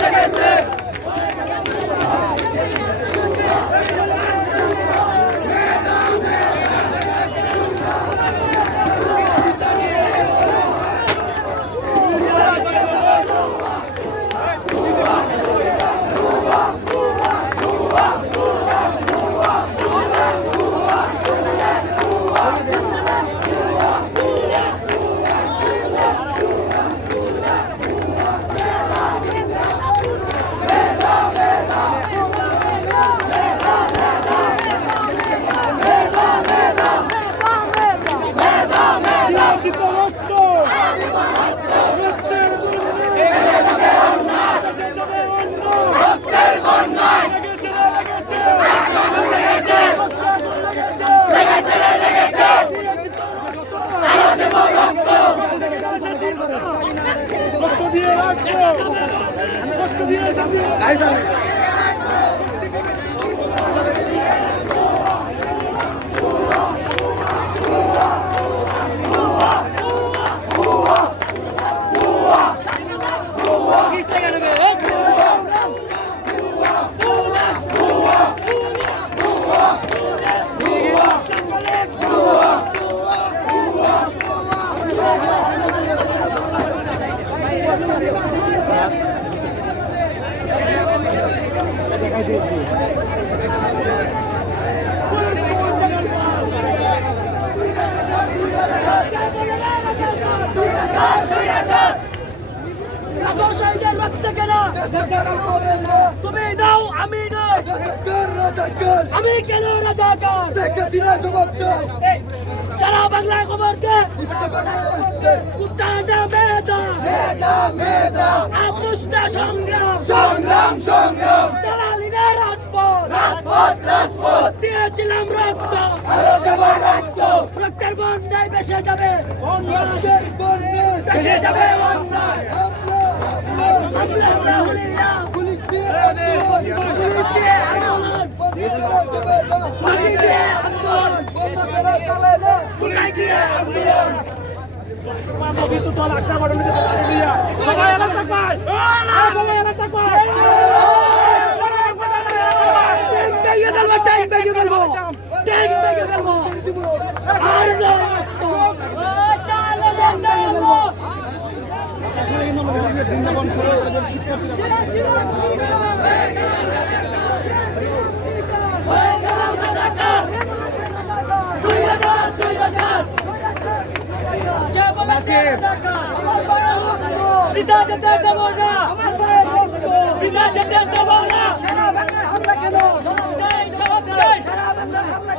জেগেছে দিয়ে রাখব। কষ্ট দিয়ে শান্তি শহীদের রক্ত কেন তুমি নাও আমি আমি কেন রাজাকার সারা বাংলায় খবর দে কুত্তাটা মেধা। আপুষ্টা সংগ্রাম। সংগ্রাম সংগ্রাম। দিয়েছিলাম রক্ত। রক্ত। রক্তের বন্যায় বেসে যাবে। রক্তের বন্যে। বেসে যাবে অন্যায় আমরা আমরা হলিয়া পুলিশ দিয়ে পুলিশ দিয়ে আন্দোলন। বন্ধ করা যাবে না মাটি দিয়ে আন্দোলন। বন্ধ করা যাবে না কোথায় দিয়ে আন্দোলন। সবাই এলাকা সবাই এলাকা ফেলব ট্যাঙ্ক ভেঙে ফেলব ট্যাঙ্ক ভেঙে ফেলব আর পিতা যেতে দেবো না পিতা যেতে দেবো না। জবাব চাই, জবাব চাই। شراب الله